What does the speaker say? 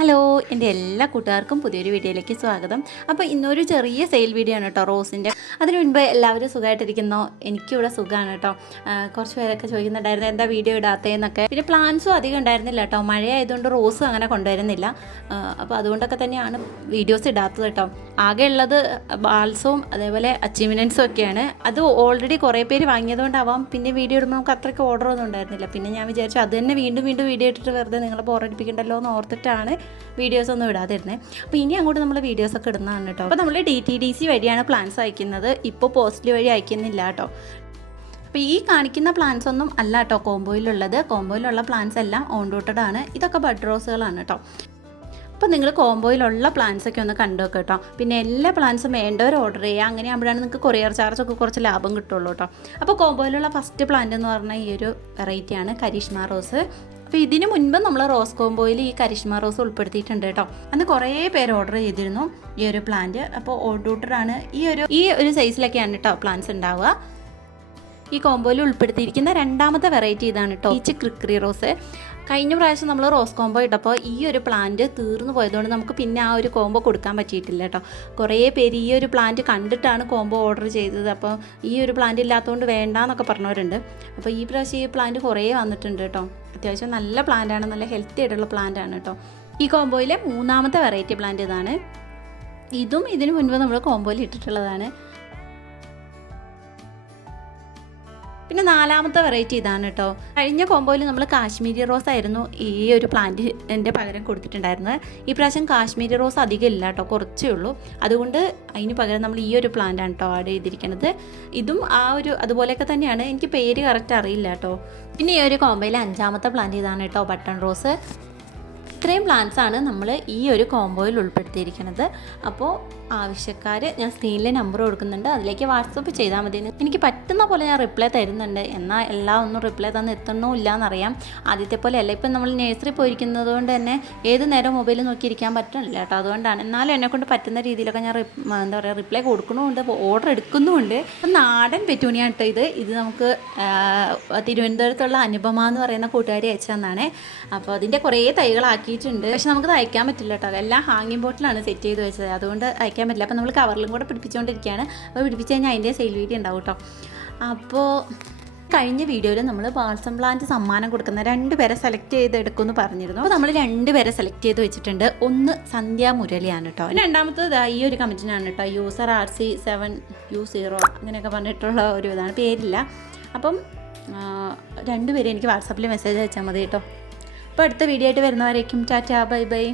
Hello എന്റെ എല്ലാ കൂട്ടുകാർക്കും പുതിയൊരു വീഡിയോയിലേക്ക് സ്വാഗതം. അപ്പോൾ ഇന്നൊരു ചെറിയ സെയിൽ വീഡിയോ ആണ് കേട്ടോ റോസിന്റെ. അതിനു മുൻപ് എല്ലാവരും സുഖമായിട്ടിരിക്കുന്നോ? എനിക്കിവിടെ സുഖമാണ് കേട്ടോ. കുറച്ച് പേരൊക്കെ ചോദിക്കുന്നുണ്ടായിരുന്നു എന്താ വീഡിയോ ഇടാത്തതെന്നൊക്കെ. പിന്നെ പ്ലാൻസും അധികം ഉണ്ടായിരുന്നില്ല കേട്ടോ. മഴയായതുകൊണ്ട് റോസും അങ്ങനെ കൊണ്ടുവരുന്നില്ല. അപ്പോൾ അതുകൊണ്ടൊക്കെ തന്നെയാണ് വീഡിയോസ് ഇടാത്തത് കേട്ടോ. ആകെ ഉള്ളത് ബാൽസവും അതേപോലെ അച്ചീവ്മെന്റ്സും ഒക്കെയാണ്. അത് ഓൾറെഡി കുറേ പേര് വാങ്ങിയതുകൊണ്ടാവാം. പിന്നെ വീഡിയോ ഇടുമ്പോൾ നമുക്ക് അത്രയ്ക്ക് ഓർഡർ ഒന്നും ഉണ്ടായിരുന്നില്ല. പിന്നെ ഞാൻ വിചാരിച്ചു അത് തന്നെ വീണ്ടും വീണ്ടും വീഡിയോ ഇട്ടിട്ട് വെറുതെ നിങ്ങളെ ബോറടിപ്പിക്കണ്ടല്ലോ എന്ന് ഓർത്തിട്ടാണ് വീഡിയോസ് ഒന്നും ഇടാതിരുന്നത് അപ്പോൾ ഇനി അങ്ങോട്ട് നമ്മൾ വീഡിയോസ് ഒക്കെ ഇടുന്നതാണ് കേട്ടോ. അപ്പോൾ നമ്മൾ ഡി ടി ഡി സി വഴിയാണ് പ്ലാൻസ് അയക്കുന്നത്. ഇപ്പോൾ പോസ്റ്റൽ വഴി അയക്കുന്നില്ല കേട്ടോ. അപ്പോൾ ഈ കാണിക്കുന്ന പ്ലാൻസ് ഒന്നും അല്ല കേട്ടോ കോംബോയിലുള്ളത് കോംബോയിലുള്ള പ്ലാൻസ് എല്ലാം ഓൺ റൂട്ടഡ് ആണ്. ഇതൊക്കെ ബഡ് റോസുകളാണ് കേട്ടോ. അപ്പോൾ നിങ്ങൾ കോംബോയിലുള്ള പ്ലാൻസ് ഒക്കെ ഒന്ന് കണ്ടു വെക്കുക കേട്ടോ പിന്നെ എല്ലാ പ്ലാൻസും വേണ്ടവർ ഓർഡർ ചെയ്യുക. അങ്ങനെ ആകുമ്പോഴാണ് നിങ്ങൾക്ക് കൊറിയർ ചാർജ് ഒക്കെ കുറച്ച് ലാഭം കിട്ടുള്ളൂ കേട്ടോ അപ്പോൾ കോംബോയിലുള്ള ഫസ്റ്റ് പ്ലാന്റ് എന്ന് പറഞ്ഞാൽ ഈ ഒരു വെറൈറ്റിയാണ് കരിഷ്മ റോസ്. അപ്പോൾ ഇതിന് മുൻപ് നമ്മൾ റോസ് കോംബോയിൽ ഈ കരിഷ്മ റോസ് ഉൾപ്പെടുത്തിയിട്ടുണ്ട് കേട്ടോ അന്ന് കുറേ പേര് ഓർഡർ ചെയ്തിരുന്നു ഈ ഒരു പ്ലാന്റ് അപ്പോൾ ഓർഡറാണ് ഈ ഒരു ഈ ഒരു സൈസിലൊക്കെയാണ് കേട്ടോ പ്ലാന്റ്സ് ഉണ്ടാവുക. ഈ കോംബോയിൽ ഉൾപ്പെടുത്തിയിരിക്കുന്ന രണ്ടാമത്തെ വെറൈറ്റി ഇതാണ് കേട്ടോ ഈച്ച് ക്രിക്രി റോസ് കഴിഞ്ഞ പ്രാവശ്യം നമ്മൾ റോസ് കോംബോ ഇട്ടപ്പോൾ ഈ ഒരു പ്ലാന്റ് തീർന്നു പോയതുകൊണ്ട് നമുക്ക് പിന്നെ ആ ഒരു കോംബോ കൊടുക്കാൻ പറ്റിയിട്ടില്ല കേട്ടോ കുറേ പേര് ഈ ഒരു പ്ലാന്റ് കണ്ടിട്ടാണ് കോംബോ ഓർഡർ ചെയ്തത്. അപ്പോൾ ഈ ഒരു പ്ലാന്റ് ഇല്ലാത്തതുകൊണ്ട് വേണ്ട എന്നൊക്കെ പറഞ്ഞവരുണ്ട്. അപ്പോൾ ഈ പ്രാവശ്യം ഈ പ്ലാന്റ് കുറേ വന്നിട്ടുണ്ട് കേട്ടോ അത്യാവശ്യം നല്ല പ്ലാന്റ് ആണ്. നല്ല ഹെൽത്തി ആയിട്ടുള്ള പ്ലാന്റ് ആണ് കേട്ടോ ഈ കോംബോയിലെ മൂന്നാമത്തെ വെറൈറ്റി പ്ലാന്റ് ഇതാണ്. ഇതും ഇതിനു മുൻപ് നമ്മൾ കോംബോയിൽ ഇട്ടിട്ടുള്ളതാണ്. പിന്നെ നാലാമത്തെ വെറൈറ്റി ഇതാണ് കേട്ടോ കഴിഞ്ഞ കോമ്പോയിൽ നമ്മൾ കാശ്മീരി റോസ് ആയിരുന്നു ഈ ഒരു പ്ലാന്റിന്റെ പകരം കൊടുത്തിട്ടുണ്ടായിരുന്നത്. ഈ പ്രാവശ്യം കാശ്മീരി റോസ് അധികം ഇല്ല കേട്ടോ കുറച്ചേ ഉള്ളൂ. അതുകൊണ്ട് അതിന് പകരം നമ്മൾ ഈ ഒരു പ്ലാന്റ് ആണ് കേട്ടോ ആഡ് ചെയ്തിരിക്കുന്നത് ഇതും ആ ഒരു അതുപോലെയൊക്കെ തന്നെയാണ്. എനിക്ക് പേര് കറക്റ്റ് അറിയില്ല കേട്ടോ പിന്നെ ഈ ഒരു കോമ്പോയിലെ അഞ്ചാമത്തെ പ്ലാന്റ് ഇതാണ് കേട്ടോ ബട്ടൺ റോസ് ഇത്രയും പ്ലാൻസ് ആണ് നമ്മൾ ഈ ഒരു കോംബോയിൽ ഉൾപ്പെടുത്തിയിരിക്കുന്നത്. അപ്പോൾ ആവശ്യക്കാർ ഞാൻ സ്ക്രീനിൽ നമ്പർ കൊടുക്കുന്നുണ്ട്. അതിലേക്ക് വാട്സപ്പ് ചെയ്താൽ മതി. എനിക്ക് പറ്റുന്ന പോലെ ഞാൻ റിപ്ലൈ തരുന്നുണ്ട്. എന്നാൽ എല്ലാം ഒന്നും റിപ്ലൈ തന്ന് എത്തണോ എന്നറിയാം ആദ്യത്തെ പോലെ അല്ല ഇപ്പം നമ്മൾ നേഴ്സറി പോയിരിക്കുന്നത് കൊണ്ട് തന്നെ ഏത് നേരം മൊബൈൽ നോക്കിയിരിക്കാൻ പറ്റണില്ല കേട്ടോ. അതുകൊണ്ടാണ്. എന്നാലും എന്നെക്കൊണ്ട് പറ്റുന്ന രീതിയിലൊക്കെ ഞാൻ എന്താ പറയുക റിപ്ലൈ കൊടുക്കണമുണ്ട് ഓർഡർ എടുക്കുന്നുമുണ്ട്. അപ്പം നാടൻ പെറ്റൂണിയാണ് കേട്ടോ ഇത്. ഇത് നമുക്ക് തിരുവനന്തപുരത്തുള്ള അനുപമ എന്ന് പറയുന്ന കൂട്ടുകാരി അയച്ചു തന്നാണ് അപ്പോൾ അതിന്റെ കുറേ തൈകളാക്കിയിട്ടുണ്ട് പക്ഷെ നമുക്ക് അയക്കാൻ പറ്റില്ല കേട്ടോ. എല്ലാം ഹാങ്ങിങ് ബോട്ടിലാണ് സെറ്റ് ചെയ്ത് വെച്ചത്. അതുകൊണ്ട് അയക്കാൻ പറ്റില്ല. അപ്പോൾ നമ്മൾ കവറിലും കൂടെ പിടിപ്പിച്ചുകൊണ്ടിരിക്കുകയാണ്. അപ്പോൾ പിടിപ്പിച്ച് കഴിഞ്ഞാൽ അതിന്റെ സെയിൽ വീഡിയോ ഉണ്ടാവും കേട്ടോ. അപ്പോൾ കഴിഞ്ഞ വീഡിയോയിൽ നമ്മൾ ബാൾസം പ്ലാന്റ് സമ്മാനം കൊടുക്കുന്ന രണ്ട് പേരെ സെലക്ട് ചെയ്തെടുക്കുമെന്ന് പറഞ്ഞിരുന്നു. അപ്പോൾ നമ്മൾ രണ്ട് പേരെ സെലക്ട് ചെയ്ത് വെച്ചിട്ടുണ്ട്. ഒന്ന് സന്ധ്യ മുരളിയാണ് കേട്ടോ. രണ്ടാമത്തത് ഈ ഒരു കമ്മിറ്റിനാണ് കേട്ടോ. User R C seven U zero അങ്ങനെയൊക്കെ പറഞ്ഞിട്ടുള്ള ഒരു ഇതാണ്. പേരില്ല. അപ്പം രണ്ടുപേരും എനിക്ക് വാട്സാപ്പിൽ മെസ്സേജ് അയച്ചാൽ മതി കേട്ടോ. അപ്പോൾ അടുത്ത വീഡിയോ ആയിട്ട് വരുന്നവരേക്കും ടാറ്റാ ബൈ ബൈ.